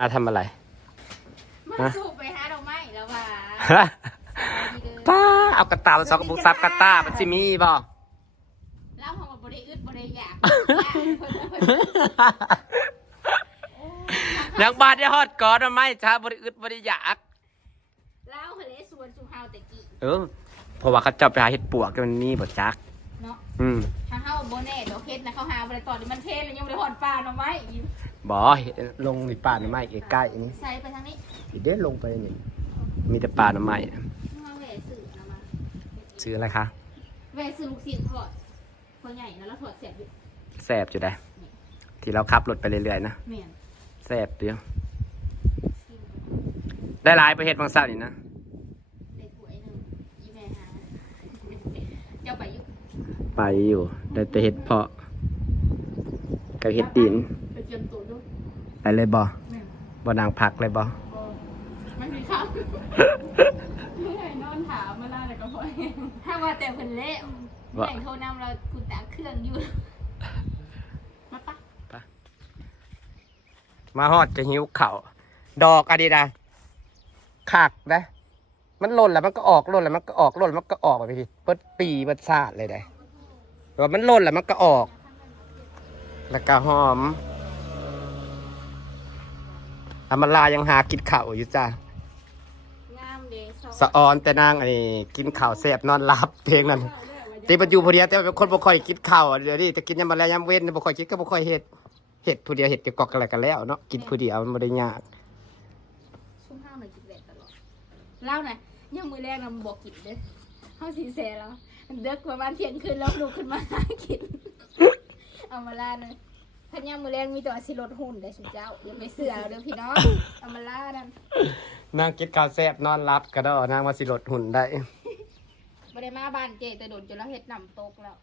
มาทำอะไร มาฮะสูบไปหาดอกไม้แล้วว่าฮะดีเด้อป้าเอากระตามาสองกระปุกซับกระตามันสิมีบ่เล่าของบริอึดบริอยากนักบาดได้ฮอดก่อนว่าไหม่ช้าบริอึดบริอยากเล่าเหลสวนสุเฮาแต่กี้เออเพราะว่าเขาเจับไปหาเห็ดปวกมันมีบ่จักเนาะอืมทางเฮาโบแน่ดอกเฮ็ดนะเขาหาบริตอนนี้มันเทศแล้วยังบริหอดปลาหน่อไม้ อยู่บ่ลงในป่าหน่อไม้ใกล้ๆนี่ใส่ไปทางนี้อีเด้ลงไปนี่มีแต่ป่าหน่อไม้มาแหวสื่อนะมาซื้ออะไรคะแหวสื่อลูกศิษย์ทอดคนใหญ่นะแล้วทอดเสียบอยู่แซ่บอยู่ได้ที่เราขับรถไปเรื่อยๆนะเมียนแซ่บเดียวได้หลายประเทศบางสัตว์นี่นะเด็กหวยหนึ่งอีแม่หาเจ้าไปอยุไปอยู่ได้แต่เห็ดเพาะกับเห็ดตีนไปเจียมตัวด้วย ไปเลยบ่แม่นบ่นางพักเลยบ่บ่มันมีข้าวเมื่อยนอนถามมาล่าเลยก็พอเองถ้าว่าแต่เพิ่นเละว่าแต่งโทรนำเรากูตาเครื่องอยู่ มาปะมาฮอดจะหิวเข่าวดอกอะดีดาขากนะมันหล่นแล้วมันก็ออกหล่นแล้วมันก็ออกหล่นแล้วมันก็ออกไปพี่เปิดปีเปิดซาดเลยได้ว่ามันหล่นแล้วมันก็ออก แล้วก็หอม อามาลายังหากินข้าวอยู่จ้างามเด้สะออนแต่นางไอ้กินข้าวแซ่บนอนหลับเพลงนั้นตีปัจจุพอดีแต่ว่าเป็นคนบ่ค่อยกินข้าวเดี๋ยวนี้จะกินยามมาแล้วยามเว้นบ่ค่อยกินก็บ่ค่อยเฮ็ดเฮ็ดผู้เดียวเฮ็ดเกี่ยวกับอะไรกันแล้วเนาะกินผู้เดียวมันบ่ได้ยากชุ่มห้าวหน่อยกินแหลกตลอดเล่าหน่อยยังมือแรกนำบอกกินเด้อเฮาสีแสแล้วเด็กประมาณเที่ยงคืนแล้วลุกขึ้นมาหากินเอามาล่าเลย พันยามมือแรงมีแต่ว่าสิลดหุ่นได้สุดเจ้าอย่าไปเสือเอาเด้อพี่น้องเอามาล่านั่นนางกินข้าวแซ่บนอนหลับก็ได้นางว่าสิลดหุ่นได้บ่ได้มาบ้านเจแต่โดนจนเราเฮ็ดน้ำตกแล้ว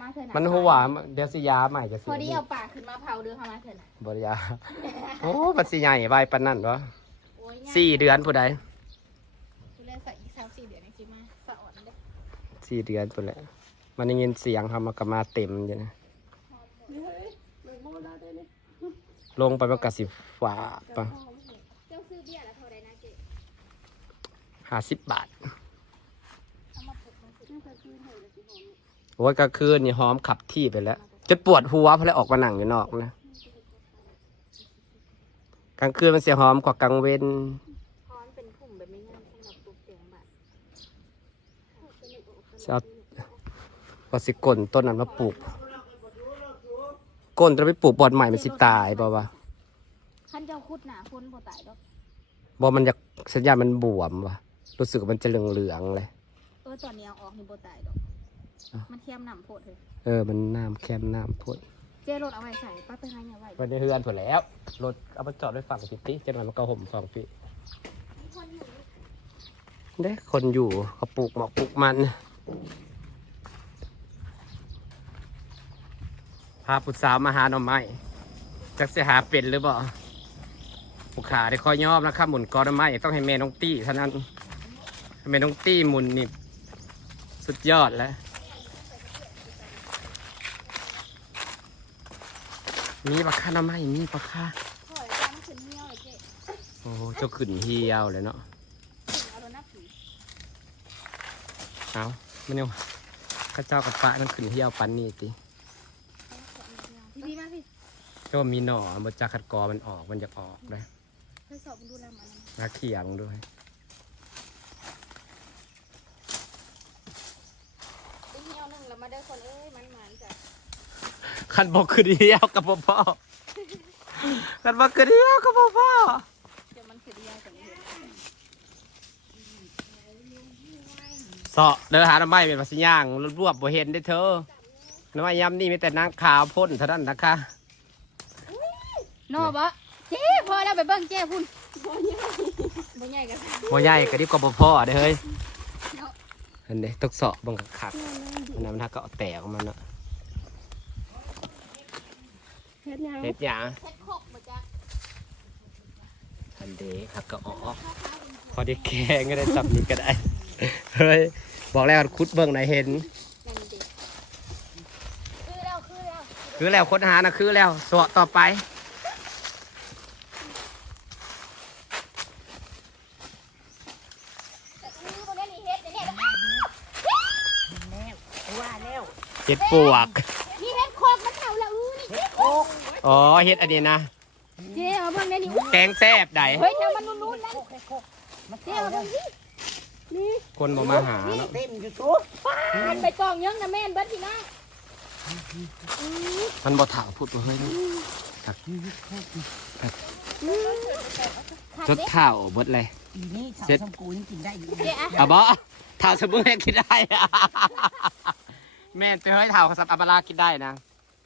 มาเถอะนะมันหัวเดี๋ยวสิยาใหม่จะสิพอดีเอาปากขึ้นมาเผาเด้อเข้ามาเถอะนะบ่ได้ยาโอ้มันสิใหญ่ใบปานนั้นบ่โอ้ยง่ายสี่เดือนผู้ใดคือแรกใส่อีกสามสี่เดือนยังสิมาสะอ่อนเด้อสี่เดือนพุ่นแหละมันได้ยินเสียงทำมันก็มาเต็มอยู่นะ ลงไปมันก็สิฝาปะเจ้าซื้อเบี้ยแล้วเท่าไรนะเจ๊ห้าสิบบาทป่ะห้แล้วสิหอมโอ้ยกลางคืนนี่หอมขับที่ไปแล้วจนปวดหัวเพราะเลยออกมาหนังอยู่นอกนะกลางคืนมันเสียหอมกว่ากลางเว้นเป็นกลุ่มแบบไม่งามสำหรับปลูกแตงบัดจะเอาสิกลนต้นนั้นมาปลูก ก้นจะไปปลูกบอนใหม่มันสิตายบ่วะขั้นเจ้าคุดหนาพ้นบ่ตายดอกบ่มันจะสัญญาณมันบวมวะรู้สึกว่ามันจะเหลืองๆเลยเออตอนนี้เอาออกนี่บ่ตายดอกอ้าวมันเค็มหนำโพดเลยเออมันน้ำแคมน้ำพ่นเจ๊รถเอาไว้ใส่ป้าไปหาเนี่ยไว้ไปในเฮือนผลแล้วรถเอาไปจอดไว้ฝั่งพิติจะหน่อยมันก็ห่มสองปีเด้คนอยู่เขาปลูกหมอกปลูกมัน พาปุตสาวมาหาหน่อไม้จักเสียหาเป็นหรือเปล่าผู้ขาได้คอยยอมนะครับหมุนกอหน่อไม้ต้องให้แม่น้องตี้เท่านั้นแม่น้องตี้หมุนนี่สุดยอดแล้วมีปลาคาหน่อไม้มีปลาคาถอยตามขึ้นเหี่ยวเลยเจ๊โอ้เจ้าขึ้นเฮียวเลยเนาะเอาโดนเอาไม่เนี่ยข้าเจ้ากับปลามันขึ้นเฮียวปันนี่ตี ก็มีหน่อมันจะขัดกอมันออกมันจะออกได้เคยสอบมันดูแลมันนะนาเขียมึงด้วยไอ้เหี่ยวหนึงแล้วมาเด้อคนเอ้ยมันหมันจ้ะขันบอกขึ้นเฮียวกับพ่อพ่อขันบอกขึ้นเฮียวกับพ่อพ่อเดี๋ยวมันคือเดียวกันเห็นเสาะเดินหาหน่อไม้เป็นภาษย่างรวบๆบ่เห็นได้อเธอหน่อไม้ยำนี่มีแต่นางขาวพ่นเท่านั้นนะคะ นอบะเจ๊พอแล้วไปเบิ่งเจ๊พุ่นบ่ใหญ่บ่ใหญ่กันบ่ใหญ่ก็ดีกว่าบ่พ่อเด้อเฮ้ยอันนี้ตกเสาะเบังคักๆอันนั้นมันหักก็เอาแตกออกมาเนาะเฮ็ดยังเฮ็ดหยังเฮ็ดโคกบ่จ๊ะอันเดหักก็ออกพอได้แกงก็ได้จับนี้ก็ได้ เฮ้ย บอกแล้วคุดเบิ่งไหนเห็นนั่นดิคือแล้วคือแล้วคือแล้วค้นหานะคือแล้วสวะต่อไป ห็ดปวก นี่เฮ็ดโคกมันเท่าละอื้อนี่โอ้อ๋อเห็ดอันนี้นะ เจ๊เอาเบิ่งได้นี่อุ๊ยแกงแซ่บใดเฮ้ยแถวมันนู้นๆนั่นมันเจ๊เท่าเอาเลเบิ่ยงสินี่คนบ่มาหาเนาะเต็มอยู่ทุกมันไปกองยังนะแม่นเบิดพี่น้องอื้อมันบ่ถาพูดบ่เฮ้ยนี่ครับขาดจดเด้ข้าวเบิดเลยอีนี่สาวเจ็ดสมกูนี่กินได้อยู่เจ๊อะเอาบ่เท่าสมุนกินได้ แม่นไปเฮ้ยเท่าสับอัปลากินได้นะ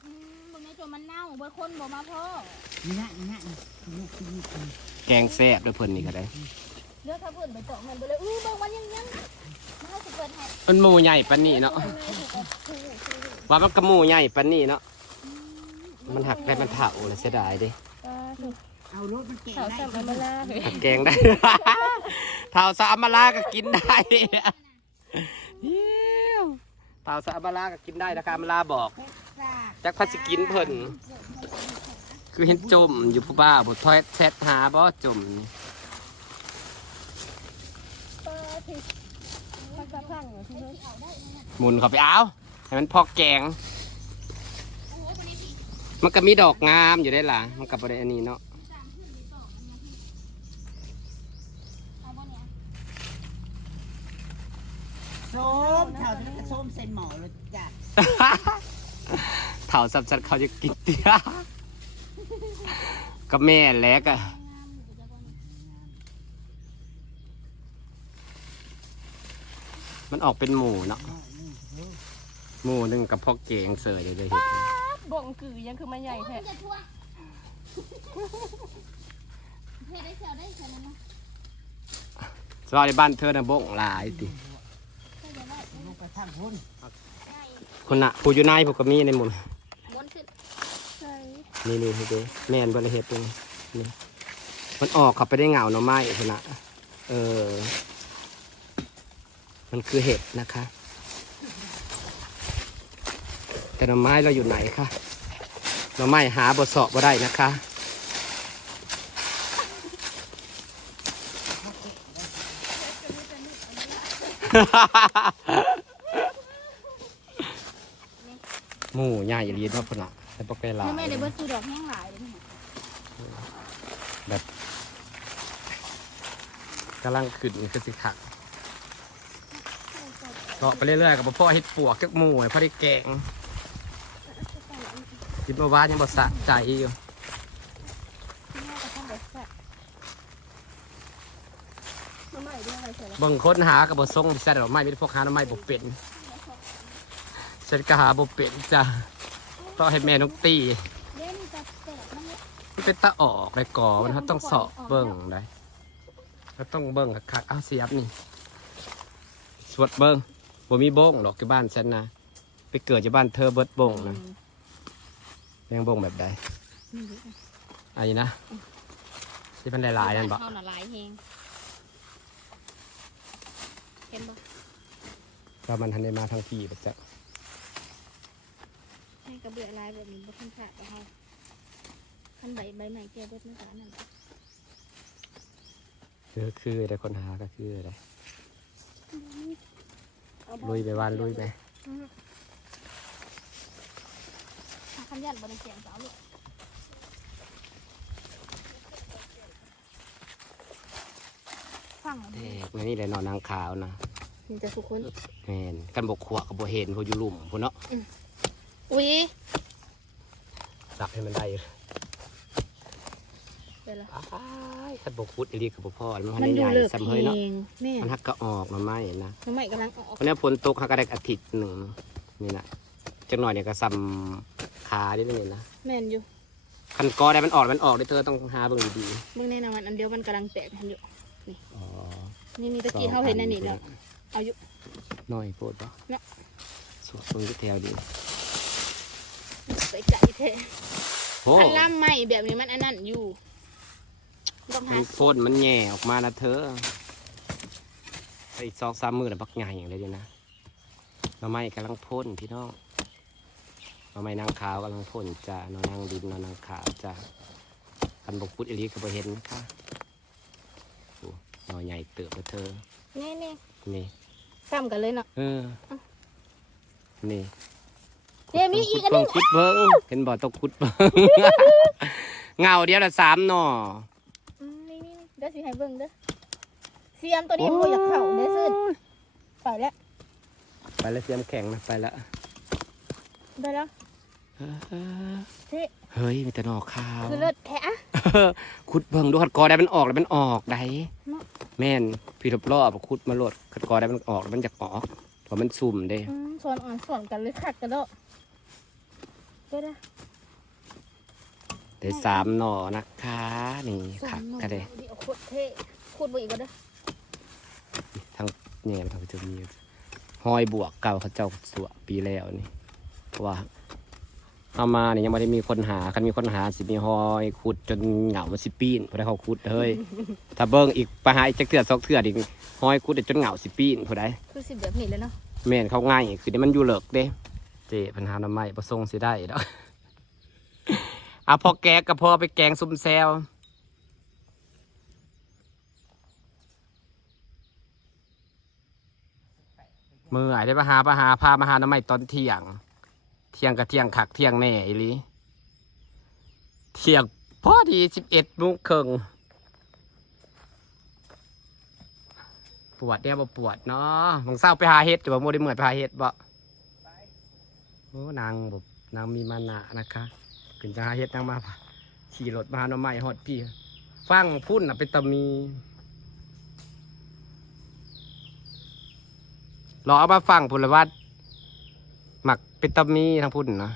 อืมบ่แม่นจนมันเน่าเบิดคนบ่มาพ่อนี่นะนี่นะนี่กินกินแกงแซ่บด้วยเพิ่นนี่ก็ได้เลือกถ้าเพิ่นไปเจาะมันไปเลยอื้อเบิ่งมันยังยังมาให้สิเปิดให้มันหมูใหญ่ปานนี้เนาะว่ามันกระหมูใหญ่ปานนี้เนาะมันหักได้มันเถาเลยเสียดายเดิเอารถมันแกะสาวได้สามมาลาหักแกงได้เท่าสะอัมมาลาก็กินได้เยี่ยว เท่าสะอัมมาลาก็กินได้นะคะอัมมาลาบอก จักพัดสิกินเพิ่นคือเห็นจมอยู่ผู้บ้าบททอยแชทหาบ่จมนี่มันกระพังเหรอพี่เฮ้ยหมุนเข้าไปเอาให้มันพอแกง มันก็มีดอกงามอยู่ได้ล่ะ มันกับประเด็นอันนี้เนาะ เอาบ่เนี่ย ส้มเท่าที่ส้มเส้นหมอเลยจ้ะเถาสับสันเขาจะกินเตี้ยก็แม่แหล้วก็มันออกเป็นหมูเนาะหมูหนึ่งกับพอกเกงเสยเดี๋ยวจะเห็นบ่งกือยังคือมาใหญ่แท้จะทวงเฮ็ดได้เสียวได้เสียวนะเนาะสวัสดีบ้านเธอนะบงหลายติ ลูกกระทั่งพุ่นคนน่ะผู้อยู่ในพวกก็มีในหมุนม้วนขึ้นใช่นี่นี่ให้ดูแม่นบริเฮ็ดนี่นี่มันออกเขาไปได้เหงาหน่อไม้คนน่ะเออ มันคือเห็ดนะคะ แต่หน่อไม้เราอยู่ไหนคะหน่อไม้หาบทสอบบ่ได้นะคะ หมูใหญ่รีดว่าพนน่ะแต่ปกไปหลายให้แม่ได้เบิดซื้อดอกแห้งหลายเลยนี่กำลังขึ้นคือสิขักเลาะไปเรื่อยๆกับพ่อเฮ็ดปวกจักหมูให้พ่อได้แกงคิดมาว่ายังบ่สะใจอยู่ที่แม่ก็ทำแบบแซ่บมาใหม่ด้วยอะไรเสร็จแล้วบางคนหากับบ่ทรงที่ใส่ดอกไม้มีแต่พวกหาดอกไม้บ่เป็น ฉันก็หาบ่เป็นจ้ะต้องให้แม่น้องตีเด้นี่จะแตกมันเนี่ยมันเป็นตาออกเลยก่อมันเขาต้องเสาะเบิ่งได้เขาต้องเบิ่งคักๆเอาเสียบนี่ สวดเบิ่งบ่มีโบ้งดอกที่บ้านฉันนะไปเกิดที่บ้านเธอเบิดโบ้งนะแมงโบ้งแบบใดอันนี้นะที่มันหลายๆนั่นบ่เข้าหน่ะหลายแฮงเห็นบ่ว่ามันทันได้มาทางที่แบบจะ ให้กระเบื้อลายแบบนี้บ่ทันขาดบ่เฮาคันใบใบใหม่แก่เบิดมันก็อันนั้นคือคือได้คนหาก็คือได้เอาบ่ลุยไปว่านลุยไปถ้าคันยันบ่ได้เสียงสาวลูกฟังเอาแทดิกในนี่แหละนอนนางขาวนะมีแต่ทุกคนแม่นกันบกขวกับบ่เห็นเขาอยู่หลุมพุ่นเนาะ อุ้ยสักให้มันได้เดี๋ยวละ อ้ายกันบกคุดอีหลีกับบ่พอมันมันใหดูญ่เลิกๆซ้ำเอเฮ้ยเนาะงแม่มันฮักก็ออกมาไหมนะทำไมกำลังออกวันนี้ฝนตกฮักก็ได้อาทิตย์หนึ่งนี่นะจักหน่อยเนี่ยก็ซ้ำขาได้เลยนะแม่นอยู่คันกอได้มันออกมันออกได้เธอต้องหาเบิ่งดีมึงแน่นอนอันเดียวมันกำลังแตกกันอยู่ ๆอ๋อนี่นี่ตะกี้เขาเห็นนั่นนี่เนาะเอาอยู่ น้อยโพดปะเนาะ สวดเบิ่งที่แถวดี ไปไก่แท้โอ้คันล่ำใหม่แบบนี้มันอันนั้นอยู่ต้องหามันพ่นมันแง่ออกมานะเธอไปอีกสองสามมือแล้วบักใหญ่อย่างเลยดีนะหน่อไม้กำลังพ่นพี่น้องหน่อไม้นางขาวกำลังพ่นจ้าหน่อนางดินหน่อนางขาวจ้าคันบกพุดอีหลีก็บ่เห็นนะคะโอ้หน่อใหญ่เติบนะเธอ แน่แน่นี่ซ้ำกันเลยเนาะ เออ นี่ เจมีอีกอันเบิ่นึงงคุดเบิ่งเห็นบ่ต้องคุดเบิ่งเงาเดียวละสามหน่ออืมนี่นี่เดี๋ยวสิให้เบิ่งเด้อเสียมตัวนี้บ่อยากเข้าเด้อซื่นไปแล้วไปแล้วเสียมแข็งนะไปแล้วได้แล้วเท่เฮ้ยมีแต่หน่อขาว คือเลิศแท้อะ ขุดเบิ่งดูขัดกอได้มันออกแล้วมันออกได้เนาะ แม่นพี่รอบๆขุดมาโลดขัดกอได้มันออกแล้วมันจะออกเพราะมันซุ่มเด้ อืมสอนอ่อนสอนกันเลยคักกันเด้อ เด้อเด้อได้สามหน่อนะคะนี่สอขันกหน่อยก็ได้เดี๋ยวโคตรเท่คูดบ่อีกบ่เด้อทางแง่ทางจะมีห้อยบวกเก่าเขาเจ้าสวปีแล้วนี่เพราะว่าเอามาเนี่ยยังไม่ได้มีคนหาคันมีคนหาสิมีห้อยขุดจนเหงามันสิปีนพอได้เขาขุดเฮ้ยถ้าเบิ้งอีกไปหาอีกจักเถื่อสองเถื่ออีกห้อยขุดได้จนเหงาสิปีนพอได้คือสิแบบนี้เลยเนาะแม่นเขาง่ายคือเดี๋ยวมันอยู่เหลิกเด้ เจปัญหาน้ำไม้ประสงค์สิได้ดอกเอาพอแกงกับพอไปแกงซุ่มแซวมือไอ้ได้ปะหาปะหาพามาหาน้ำไม้ตอนเที่ยง เที่ยงกับเที่ยงคักเที่ยงแน่อีลีเที่ยงพอดีสิบเอ็ดโมงครึ่งปวดเนี่ยบ่ปวดเนาะมึงเศร้าไปหาเห็ดหรือว่โมได้เหมื่อยไปหาเห็ดบ่ นางแบบนางมีมานะนะคะขึ้นจะหาเห็ดนางมาขี่รถมาหน้ำไม้ฮอดพี่ฟังพุ่นอะเป็นตะมีรอเอามาฟังพลว่าหมักเป็นตะมีทางพุ่นนะ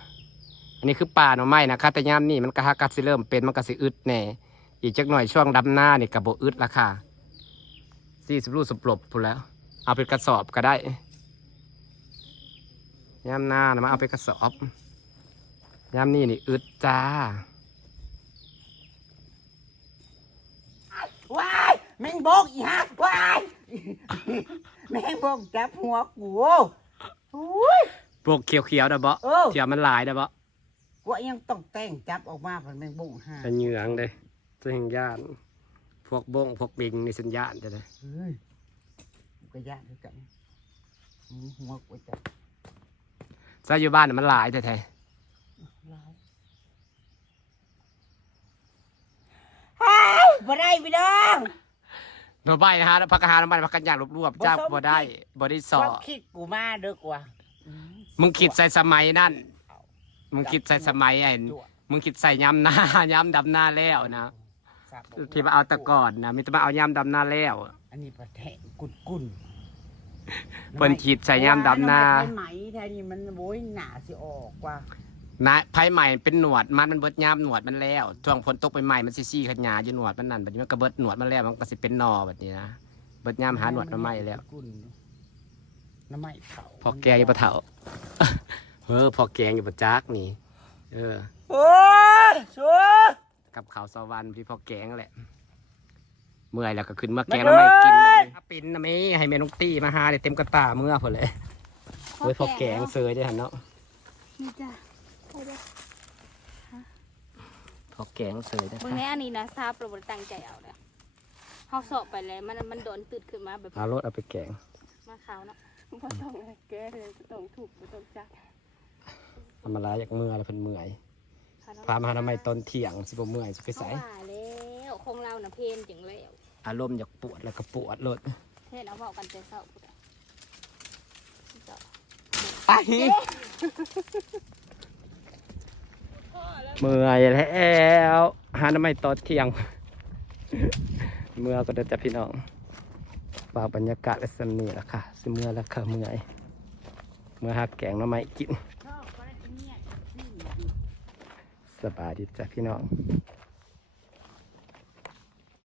อันนี้คือป่าหน่อไม้นะคะแต่ยามนี่มันก็ฮักกัดสิเริ่มเป็นมันก็สิอึดแน่อีกจักหน่อยช่วงดำหน้านี่กับโบอึดละค่ะสี่สิบลูกสปลบพุ่นแล้ว เอาเป็นกระสอบก็ได้ ยามหน้านะมาเอาเป็นกระสอบยามนี่นี่อึดจ้าว้ายแมงบกอีฮักว้ายแมงบกจับหัวกูอุ้ยพวกเขียวๆนะเบาะเออ เขียวมันหลายนะเบาะกูยังต้องแต่งจับออกมาเป็นแมงบกห้าเป็นเหยืองเลยจะเห็นย่าน พวกบงพวกบิงนี่สัญญาณจะเลยเฮ้ยกูก็ยากด้วยกันอืมหัวกูจับ ซาอยู่บ้านน่ะมันหลายแต่แท้ลายฮ้ายบ่ได้พี่น้องหน่อใบนะฮะพักอาหารน้ำมันพักกันอย่างรวบๆจ้าบ่สมบ่ได้บ่ได้สอความคิดกูมาเด้อกว่าอืมมึงคิดใส่สมัยนั่น มึงคิดใส่สมัยไอ้ จั่วมึงคิดใส่ย้ำหน้า ย้ำดำหน้าแล้วนะสับกที่มาเอาแตะก่อนนะมีแต่มาเอาย้ำดำหน้าแล้ว อันนี้ประเทศกุนกุน เพิ่นคิดใส่ย้ำดำหน้าไไหมแทนนี่มันโว้ยหนาสิออกกว่านะไผ่ใหม่เป็นหนวดมันมันเบิดย้ำหนวดมันแล้วช่วงฝนตกใหม่ๆมันซีซี่ขยาอยู่หนวดมันนั่นบัดนี้มันก็เบิดหนวดมันแล้วมันก็สิเป็นหนอแบบนี้นะเบิดย้ำหาหนวดมาใหม่แล้วกุนน้ำไม้เผาพอแกงอยู่ปะเถาเออพอแกงอยู่ปะจักนี่ เออโอ้ยชัวกับข้าวสวรรค์ที่พอแกงแหละ เมื่อยแล้วก็ขึ้นมาแกงแล้วไม่กินเลยถ้าปินนะไม่ให้แม่นุกตี้มาหาเดี๋ยวเต็มกระตาเมื่อพอเลยเว้ยพอแกงเซยได้หันเนาะนี่จ้ะไปเด้อพอแกงเซยได้เบิ่งในอันนี้นะทราบเราบ่ได้ตั้งใจเอาเด้อเฮาสอบไปแล้วมันมันโดนตืดขึ้นมาแบบเอารถเอาไปแกงมาขาวเนาะบ่ต้องให้แก้เลยบ่ต้องถูกบ่ต้องจักทำมาลายจากเมื่อแล้วเพิ่นเมื่อยขวเนะพามาหาทำไมตอนเที่ยงสิบ่เมื่อยสิไปใส่เขาว่าแล้วคงเราน่ะเพนจังแล้ว อารมณ์อยากปวดแล้วก็ปวดรถเทศเอาเว้ากันแต่เช้าพุดอะจ้ะไปเมื่อยแล้วหาทำไมตอนเที่ยง เมื่อก็เดินแต่พี่น้องฝากบรรยากาศไว้สำนีแหละค่ะสิเมื่อแล้วค่ะเมื่อยเมื่อหาแกงหน้ำไม้กินสบายดีจ้ะพี่น้องเ